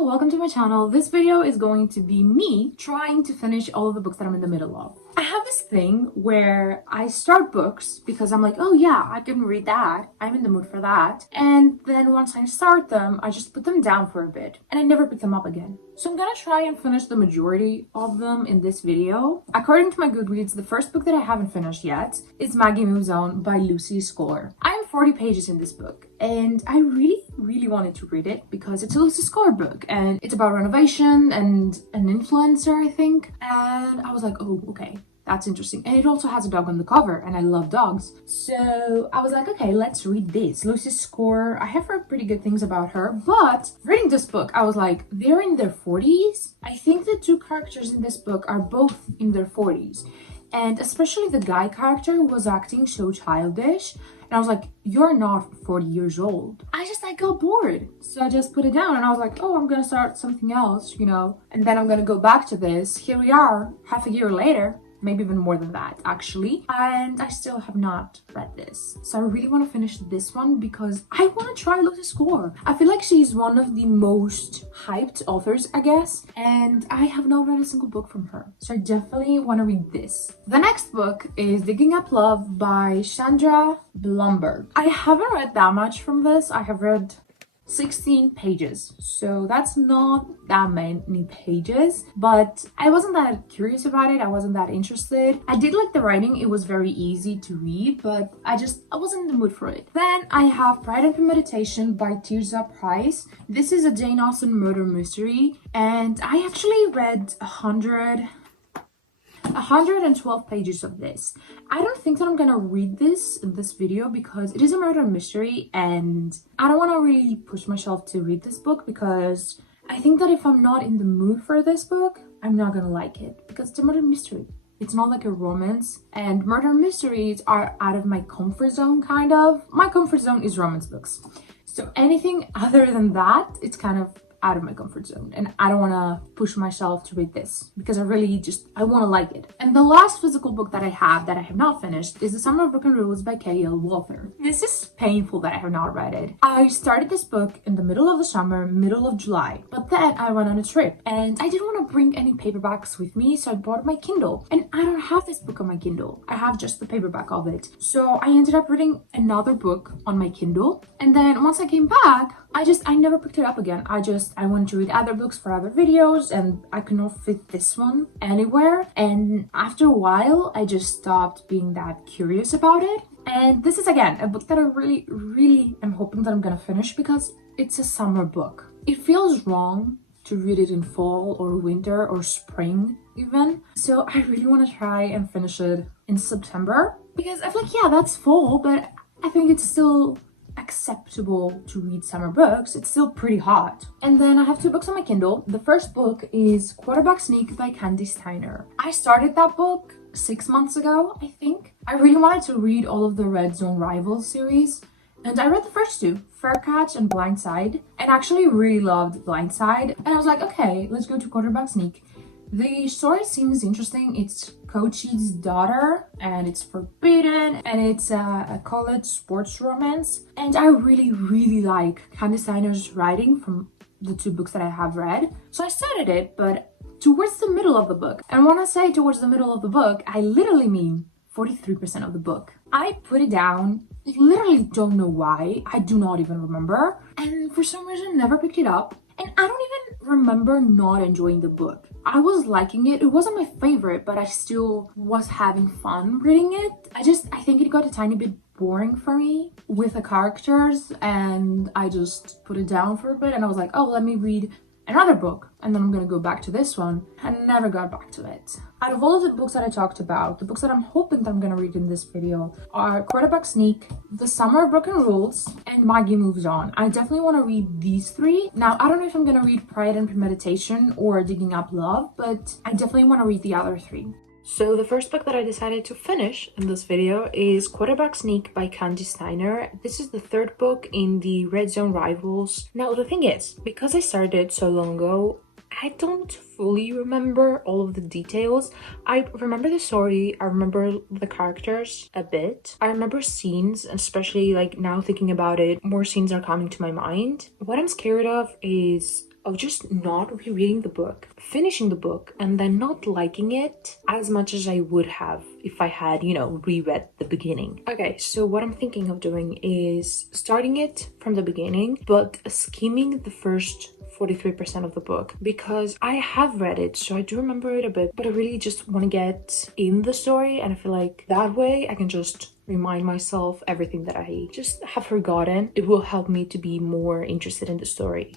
Hello, welcome to my channel. This video is going to be me trying to finish all of the books that I'm in the middle of. I have this thing where I start books because I'm like, oh yeah, I can read that. I'm in the mood for that. And then once I start them, I just put them down for a bit and I never pick them up again. So I'm gonna try and finish the majority of them in this video. According to my Goodreads, the first book that I haven't finished yet is Maggie Moves On by Lucy Score. I'm 40 pages in this book and I really wanted to read it because it's a Lucy Score book and it's about renovation and an influencer, I think. And I was like, oh, okay. That's interesting. And it also has a dog on the cover and I love dogs. So I was like, okay, let's read this. Lucy Score, I have heard pretty good things about her, but reading this book, I was like, they're in their 40s. I think the two characters in this book are both in their 40s. And especially the guy character was acting so childish. And I was like, you're not 40 years old. I got bored. So I just put it down and I was like, oh, I'm gonna start something else, you know. And then I'm gonna go back to this. Here we are, half a year later. Maybe even more than that, actually. And I still have not read this. So I really want to finish this one because I want to try Lucy Score. I feel like she's one of the most hyped authors, I guess. And I have not read a single book from her. So I definitely want to read this. The next book is Digging Up Love by Chandra Blumberg. I haven't read that much from this. I have read 16 pages, so that's not that many pages, but I wasn't that curious about it. I wasn't that interested. I did like the writing. It was very easy to read, but I wasn't in the mood for it. Then I have Pride and Premeditation by Tirza Price. This is a Jane Austen murder mystery, and I actually read 112 pages of this. I don't think that I'm gonna read this in this video because it is a murder mystery and I don't want to really push myself to read this book because I think that if I'm not in the mood for this book, I'm not gonna like it because it's a murder mystery. It's not like a romance, and murder mysteries are out of my comfort zone, kind of. My comfort zone is romance books. So anything other than that, it's kind of out of my comfort zone, and I don't want to push myself to read this because I want to like it. And the last physical book that I have not finished is The Summer of Broken Rules by K.L. Walther. This is painful that I have not read it. I started this book in the middle of the summer, middle of July, but then I went on a trip and I didn't want to bring any paperbacks with me, so I bought my Kindle, and I don't have this book on my Kindle. I have just the paperback of it. So I ended up reading another book on my Kindle, and then once I came back, I never picked it up again. I wanted to read other books for other videos and I could not fit this one anywhere. And after a while, I just stopped being that curious about it. And this is again a book that I really am hoping that I'm gonna finish because it's a summer book. It feels wrong to read it in fall or winter or spring even. So I really want to try and finish it in September because I feel like, yeah, that's fall, but I think it's still acceptable to read summer books. It's still pretty hot. And then I have two books on my Kindle. The first book is Quarterback Sneak by Candy Steiner. I started that book 6 months ago, I think. I really wanted to read all of the Red Zone Rivals series, and I read the first two, Faircatch and Blindside, and actually really loved Blindside. And I was like, okay, let's go to Quarterback Sneak. The story seems interesting. It's Coachie's daughter and it's forbidden and it's a college sports romance. And I really like Candy Steiner's writing from the two books that I have read. So I started it, but towards the middle of the book. And when I say towards the middle of the book, I literally mean 43% of the book. I put it down. I literally don't know why. I do not even remember. And for some reason, never picked it up. And I don't even remember not enjoying the book. I was liking it. It wasn't my favorite, but I still was having fun reading it. I think it got a tiny bit boring for me with the characters, and I just put it down for a bit and I was like, oh, let me read another book and then I'm gonna go back to this one. I never got back to it. Out of all of the books that I talked about, the books that I'm hoping that I'm gonna read in this video are Quarterback Sneak, The Summer of Broken Rules, and Maggie Moves On. I definitely want to read these three. Now, I don't know if I'm gonna read Pride and Premeditation or Digging Up Love, but I definitely want to read the other three. So the first book that I decided to finish in this video is Quarterback Sneak by Candy Steiner. This is the third book in the Red Zone Rivals. Now the thing is, because I started it so long ago, I don't fully remember all of the details. I remember the story, I remember the characters a bit. I remember scenes, especially like now thinking about it, more scenes are coming to my mind. What I'm scared of is of just not rereading the book, finishing the book, and then not liking it as much as I would have if I had, reread the beginning. Okay, so what I'm thinking of doing is starting it from the beginning, but skimming the first 43% of the book, because I have read it, so I do remember it a bit, but I really just want to get in the story, and I feel like that way I can just remind myself everything that I just have forgotten. It will help me to be more interested in the story.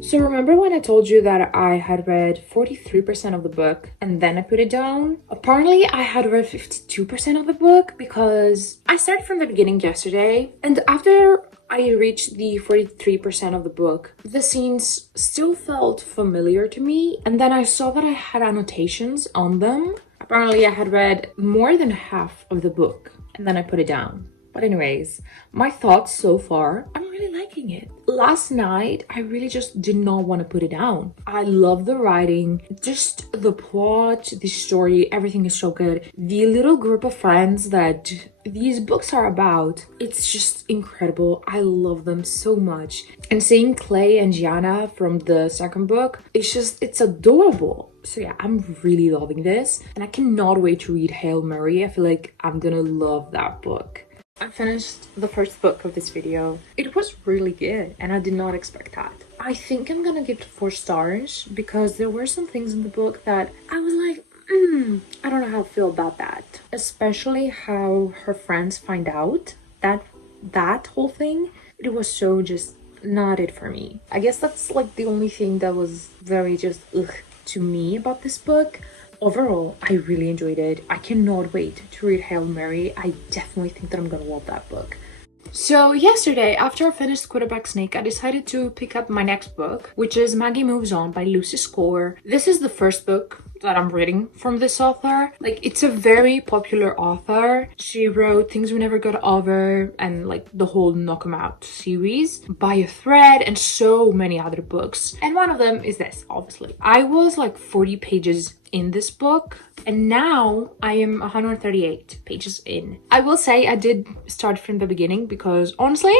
So remember when I told you that I had read 43% of the book and then I put it down? Apparently I had read 52% of the book because I started from the beginning yesterday, and after I reached the 43% of the book, the scenes still felt familiar to me, and then I saw that I had annotations on them. Apparently I had read more than half of the book and then I put it down. But anyways, my thoughts so far, I'm really liking it. Last night, I really just did not want to put it down. I love the writing, just the plot, the story, everything is so good. The little group of friends that these books are about, it's just incredible. I love them so much. And seeing Clay and Gianna from the second book, it's adorable. So yeah, I'm really loving this. And I cannot wait to read Hail Mary. I feel like I'm gonna love that book. I finished the first book of this video. It was really good and I did not expect that. I think I'm gonna give it 4 stars because there were some things in the book that I was like, I don't know how to feel about that. Especially how her friends find out that whole thing. It was so just not it for me. I guess that's like the only thing that was very just to me about this book. Overall, I really enjoyed it. I cannot wait to read Hail Mary. I definitely think that I'm gonna love that book. So yesterday, after I finished Quarterback Snake, I decided to pick up my next book, which is Maggie Moves On by Lucy Score. This is the first book that I'm reading from this author. Like, it's a very popular author. She wrote Things We Never Got Over and like the whole Knock 'Em Out series, By a Thread, and so many other books. And one of them is this, obviously. I was like 40 pages in this book and now I am 138 pages in. I will say I did start from the beginning because honestly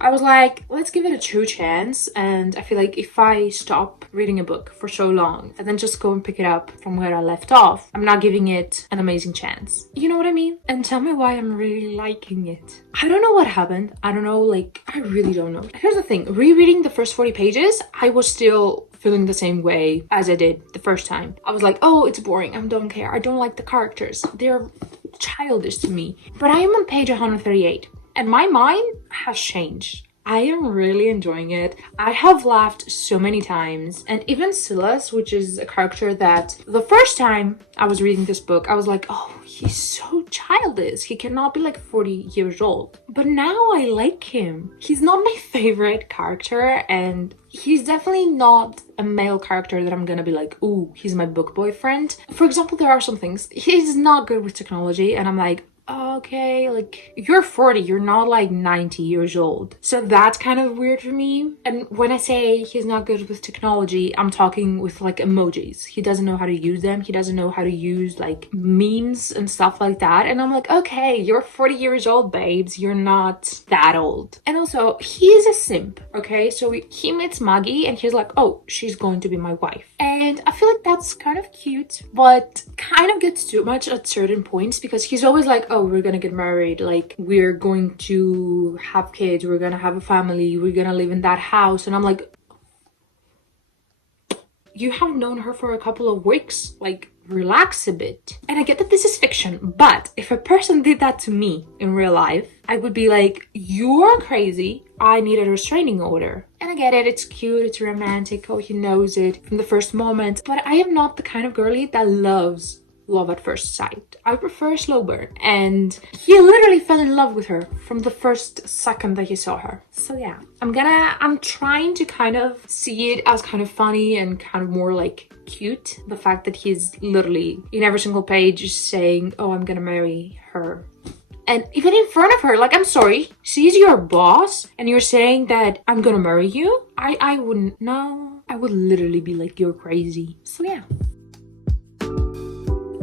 I was like, let's give it a true chance, and I feel like if I stop reading a book for so long and then just go and pick it up from where I left off, I'm not giving it an amazing chance. You know what I mean? And tell me why I'm really liking it. I don't know what happened. I don't know, like, I really don't know. Here's the thing, rereading the first 40 pages, I was still feeling the same way as I did the first time. I was like, oh, it's boring. I don't care. I don't like the characters. They're childish to me. But I am on page 138 and my mind has changed. I am really enjoying it. I have laughed so many times, and even Silas, which is a character that the first time I was reading this book, I was like, oh, he's so childish. He cannot be like 40 years old. But now I like him. He's not my favorite character, and he's definitely not a male character that I'm gonna be like, ooh, he's my book boyfriend. For example, there are some things. He's not good with technology, and I'm like, okay, like, you're 40, you're not like 90 years old. So that's kind of weird for me. And when I say he's not good with technology, I'm talking with like emojis. He doesn't know how to use them. He doesn't know how to use like memes and stuff like that. And I'm like, okay, you're 40 years old, babes. You're not that old. And also, he is a simp, okay? So he meets Maggie and he's like, oh, she's going to be my wife. And I feel like that's kind of cute, but kind of gets too much at certain points because he's always like, oh, we're gonna get married, like, we're going to have kids, we're gonna have a family, we're gonna live in that house. And I'm like, you have known her for a couple of weeks, like, relax a bit. And I get that this is fiction, but if a person did that to me in real life, I would be like, you're crazy, I need a restraining order. And I get it, it's cute, it's romantic, oh, he knows it from the first moment, but I am not the kind of girly that loves love at first sight. I prefer slow burn, and he literally fell in love with her from the first second that he saw her. So yeah, I'm trying to kind of see it as kind of funny and kind of more like cute, the fact that he's literally in every single page saying, oh, I'm gonna marry her. And even in front of her, like, I'm sorry, she's your boss and you're saying that I'm gonna marry you? I wouldn't. No, I would literally be like, you're crazy. So yeah.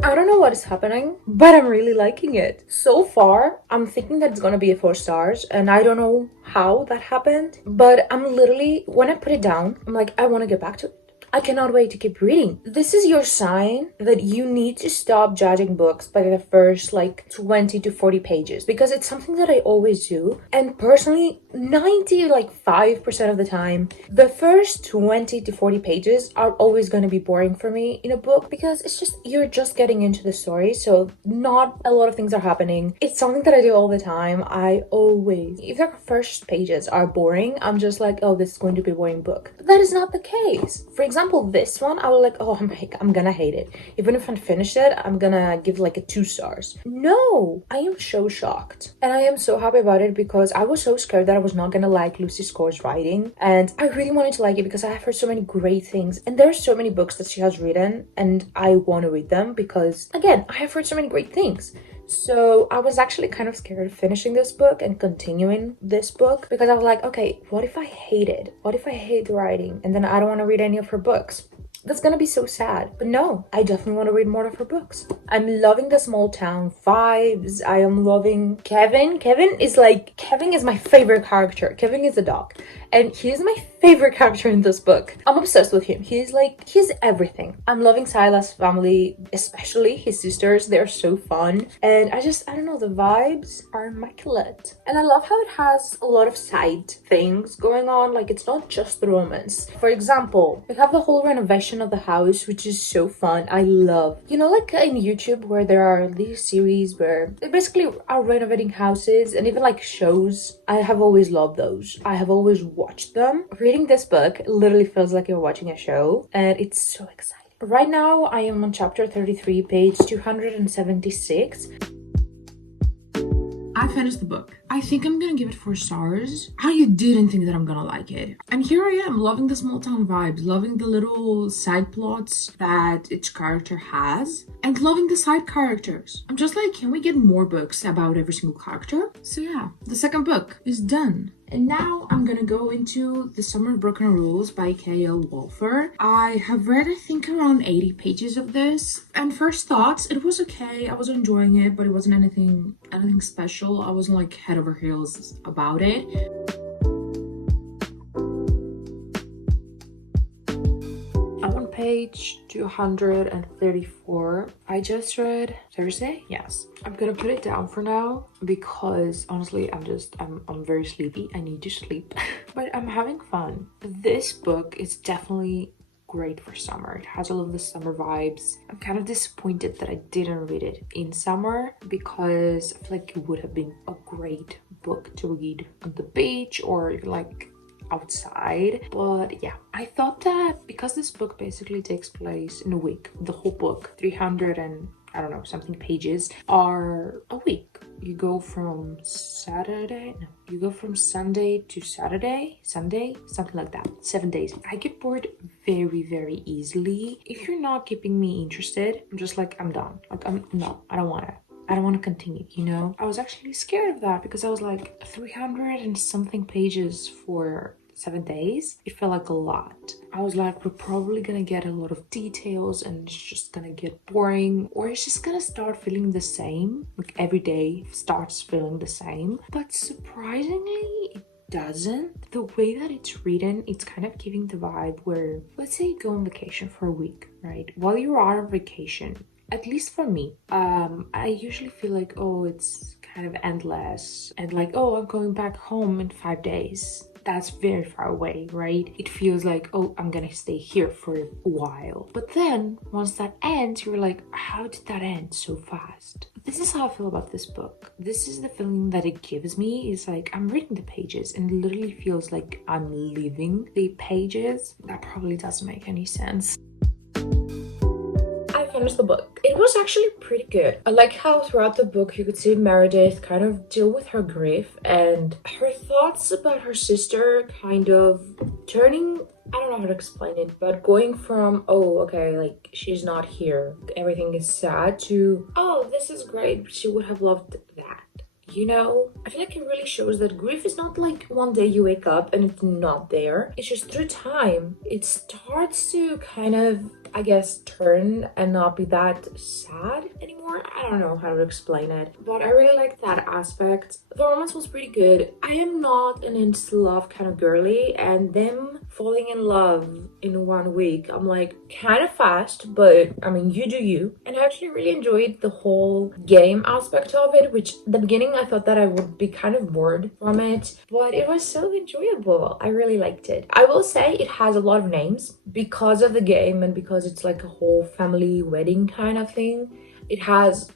I don't know what is happening, but I'm really liking it. So far, I'm thinking that it's gonna be a 4 stars, and I don't know how that happened, but I'm literally, when I put it down, I'm like, I want to get back to it. I cannot wait to keep reading. This is your sign that you need to stop judging books by the first like 20 to 40 pages, because it's something that I always do. And personally, 95% of the time, the first 20 to 40 pages are always going to be boring for me in a book, because it's just, you're just getting into the story. So not a lot of things are happening. It's something that I do all the time. I always, if the first pages are boring, I'm just like, oh, this is going to be a boring book. But that is not the case. For example, this one, I was like, oh, I'm gonna hate it. Even if I finish it, I'm gonna give like a 2 stars. No, I am so shocked. And I am so happy about it, because I was so scared that I was not gonna like Lucy Score's writing. And I really wanted to like it because I have heard so many great things. And there are so many books that she has written, and I want to read them because, again, I have heard so many great things. So I was actually kind of scared of finishing this book and continuing this book, because I was like, okay, what if I hate it? What if I hate the writing and then I don't want to read any of her books? That's gonna be so sad. But no, I definitely want to read more of her books. I'm loving the small town vibes. I am loving Kevin. Kevin is my favorite character. Kevin is a dog, and he's my favorite character in this book. I'm obsessed with him. He's everything. I'm loving Silas' family, especially his sisters. They're so fun. And I don't know, the vibes are immaculate. And I love how it has a lot of side things going on. Like, it's not just the romance. For example, we have the whole renovation of the house, which is so fun. I love, like in YouTube where there are these series where they basically are renovating houses, and even like shows. I have always loved those. I have always watched them. Reading this book literally feels like you're watching a show, and it's so exciting. Right now I am on chapter 33, page 276. I finished the book. I think I'm gonna give it 4 stars. I didn't think that I'm gonna like it. And here I am, loving the small town vibes, loving the little side plots that each character has, and loving the side characters. I'm just like, can we get more books about every single character? So yeah, the second book is done. And now I'm gonna go into The Summer Broken Rules by K.L. Wolfer. I have read, I think, around 80 pages of this. And first thoughts, it was okay. I was enjoying it, but it wasn't anything special. I wasn't like head over heels about it. I'm on page 234. I just read Thursday. Yes. I'm gonna put it down for now because honestly, I'm very sleepy. I need to sleep. But I'm having fun. This book is definitely great for summer. It has all of the summer vibes. I'm kind of disappointed that I didn't read it in summer, because I feel like it would have been a great book to read on the beach or like outside. But yeah, I thought that because this book basically takes place in a week, the whole book, 300 and I don't know, something pages are a week. You go from Sunday to Sunday, something like that. 7 days. I get bored very, very easily. If you're not keeping me interested, I'm just like, I'm done. Like, I don't want to continue, I was actually scared of that because I was like 300 and something pages for 7 days. It felt like a lot. I was like, we're probably gonna get a lot of details and it's just gonna get boring, or it's just gonna start feeling the same. Like every day starts feeling the same. But surprisingly, it doesn't. The way that it's written, it's kind of giving the vibe where, let's say you go on vacation for a week, right? While you are on vacation, at least for me, I usually feel like, oh, it's kind of endless, and like, oh, I'm going back home in 5 days. That's very far away, right? It feels like, oh, I'm gonna stay here for a while. But then once that ends, you're like, how did that end so fast? This is how I feel about this book. This is the feeling that it gives me. Is like, I'm reading the pages and it literally feels like I'm living the pages. That probably doesn't make any sense. Finished the book. It was actually pretty good. I like how throughout the book you could see Meredith kind of deal with her grief and her thoughts about her sister kind of turning, I don't know how to explain it, but going from, oh, okay, like she's not here, everything is sad, to, oh, this is great, she would have loved that. I feel like it really shows that grief is not like one day you wake up and it's not there. It's just through time, it starts to kind of I guess, turn and not be that sad anymore. I don't know how to explain it, but I really liked that aspect. The romance was pretty good. I am not an instant love kind of girly, and them falling in love in 1 week, I'm like, kind of fast, but I mean, you do you. And I actually really enjoyed the whole game aspect of it, which at the beginning I thought that I would be kind of bored from it, but it was so enjoyable. I really liked it. I will say it has a lot of names because of the game and because it's like a whole family wedding kind of thing. It has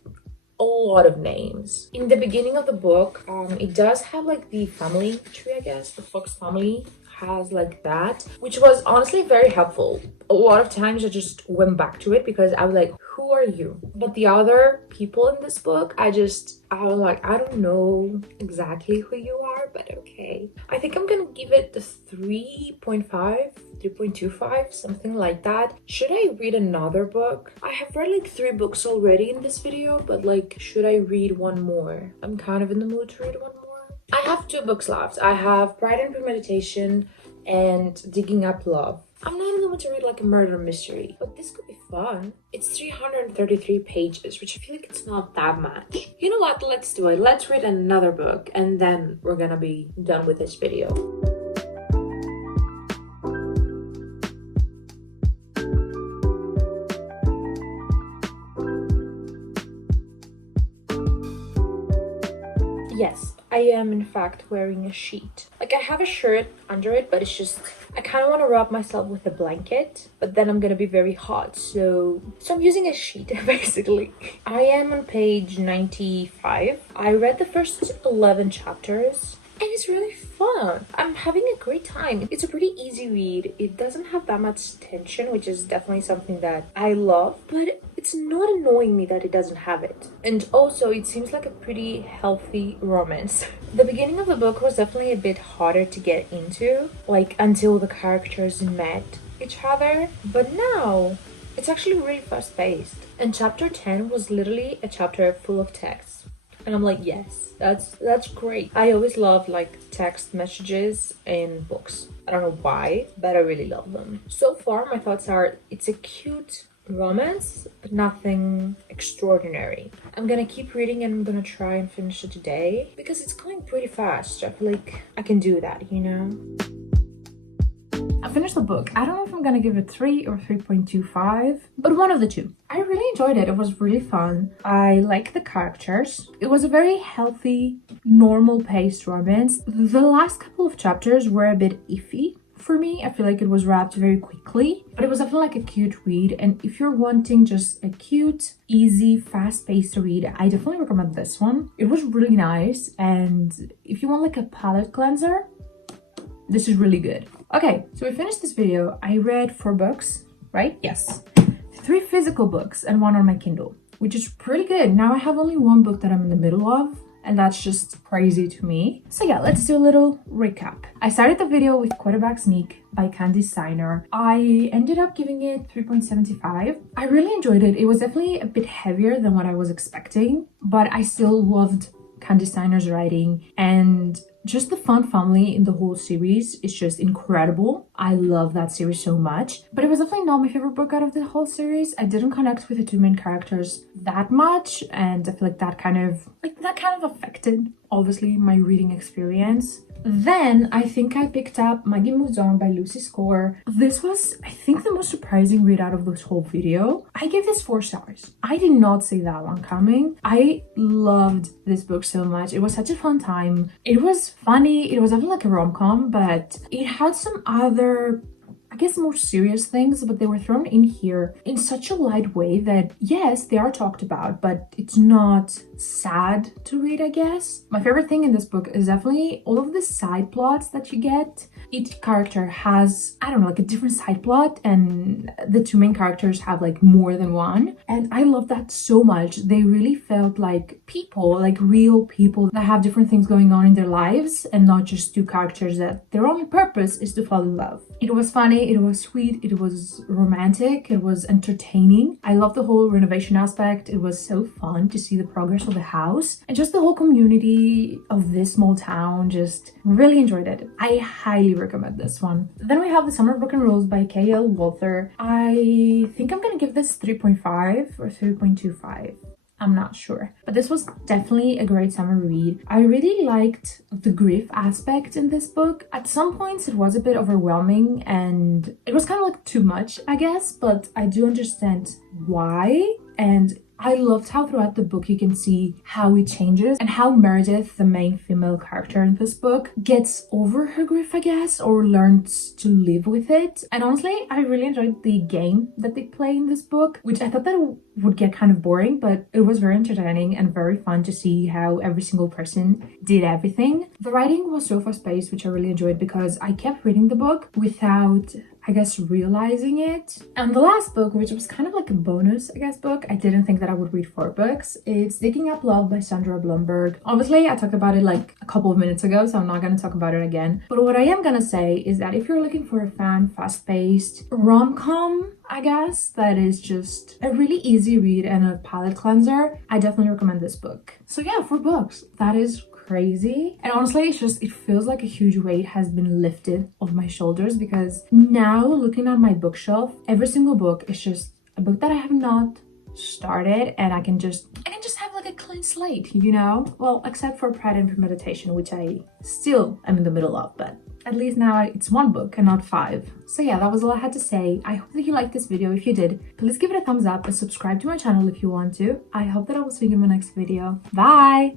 a lot of names. In the beginning of the book, it does have like the family tree, I guess. The Fox family has like that, which was honestly very helpful. A lot of times I just went back to it because I was like, who are you? But the other people in this book, I was like, I don't know exactly who you are, but okay. I think I'm gonna give it the 3.5, 3.25, something like that. Should I read another book? I have read like 3 books already in this video, but like, should I read one more? I'm kind of in the mood to read one more. I have 2 books left. I have Pride and Premeditation and Digging Up Love. I'm not in the mood to read like a murder mystery, but this could be fun. It's 333 pages, which I feel like it's not that much. You know what? Let's do it. Let's read another book and then we're gonna be done with this video. Yes, I am in fact wearing a sheet. Like, I have a shirt under it, but it's just, I kind of want to wrap myself with a blanket, but then I'm gonna be very hot, so I'm using a sheet basically. I am on page 95. I read the first 11 chapters and it's really fun. I'm having a great time. It's a pretty easy read. It doesn't have that much tension, which is definitely something that I love, but it's not annoying me that it doesn't have it. And also, it seems like a pretty healthy romance. The beginning of the book was definitely a bit harder to get into, like until the characters met each other, but now it's actually really fast-paced. And chapter 10 was literally a chapter full of text. And I'm like, yes, that's great. I always love like text messages in books. I don't know why, but I really love them. So far, my thoughts are it's a cute romance, but nothing extraordinary. I'm gonna keep reading and I'm gonna try and finish it today because it's going pretty fast. I feel like I can do that, you know? I finished the book. I don't know if I'm gonna give it 3 or 3.25, but one of the two. I really enjoyed it. It was really fun. I like the characters. It was a very healthy, normal paced romance. The last couple of chapters were a bit iffy for me. I feel like it was wrapped very quickly, but it was definitely like a cute read. And if you're wanting just a cute, easy, fast-paced read, I definitely recommend this one. It was really nice. And if you want like a palette cleanser, this is really good. Okay, so we finished this video. I read 4 books, right? Yes. 3 physical books and 1 on my Kindle, which is pretty good. Now I have only 1 book that I'm in the middle of, and that's just crazy to me. So yeah, let's do a little recap. I started the video with Quite a Bag Sneak by Candy Steiner. I ended up giving it 3.75. I really enjoyed it. It was definitely a bit heavier than what I was expecting, but I still loved Candy Steiner's writing, and just the fun family in the whole series is just incredible. I love that series so much, but it was definitely not my favorite book out of the whole series. I didn't connect with the 2 main characters that much, and I feel like that kind of affected obviously my reading experience. Then I think I picked up Maggie Moves On by Lucy Score. This was, I think, the most surprising read out of this whole video. I gave this 4 stars. I did not see that one coming. I loved this book so much. It was such a fun time. It was funny. It was definitely like a rom-com, but it had some other, I guess, more serious things, but they were thrown in here in such a light way that, yes, they are talked about, but it's not sad to read, I guess. My favorite thing in this book is definitely all of the side plots that you get. Each character has, I don't know, like a different side plot, and the 2 main characters have like more than one. And I love that so much. They really felt like people, like real people that have different things going on in their lives, and not just 2 characters that their only purpose is to fall in love. It was funny. say it was sweet, it was romantic, it was entertaining. I love the whole renovation aspect. It was so fun to see the progress of the house and just the whole community of this small town. Just really enjoyed it. I highly recommend this one. Then we have The Summer of Broken Rules by K.L. Walther. I think I'm gonna give this 3.5 or 3.25. I'm not sure, but this was definitely a great summer read. I really liked the grief aspect in this book. At some points it was a bit overwhelming and it was kind of like too much, I guess, but I do understand why. And I loved how throughout the book you can see how it changes and how Meredith, the main female character in this book, gets over her grief, I guess, or learns to live with it. And honestly, I really enjoyed the game that they play in this book, which I thought that it would get kind of boring, but it was very entertaining and very fun to see how every single person did everything. The writing was so fast-paced, which I really enjoyed because I kept reading the book without, I guess, realizing it. And the last book, which was kind of like a bonus, I guess, book, I didn't think that I would read 4 books. It's Digging Up Love by Sandra Blumberg. Obviously, I talked about it like a couple of minutes ago, so I'm not going to talk about it again. But what I am going to say is that if you're looking for a fun, fast-paced rom-com, I guess, that is just a really easy read and a palate cleanser, I definitely recommend this book. So yeah, 4 books. That is crazy. And honestly, it feels like a huge weight has been lifted off my shoulders, because now looking at my bookshelf, every single book is just a book that I have not started, and I can just have like a clean slate, you know? Well, except for Pride and Premeditation, which I still am in the middle of, but at least now it's 1 book and not 5. So yeah, that was all I had to say. I hope that you liked this video. If you did, please give it a thumbs up and subscribe to my channel if you want to. I hope that I will see you in my next video. Bye!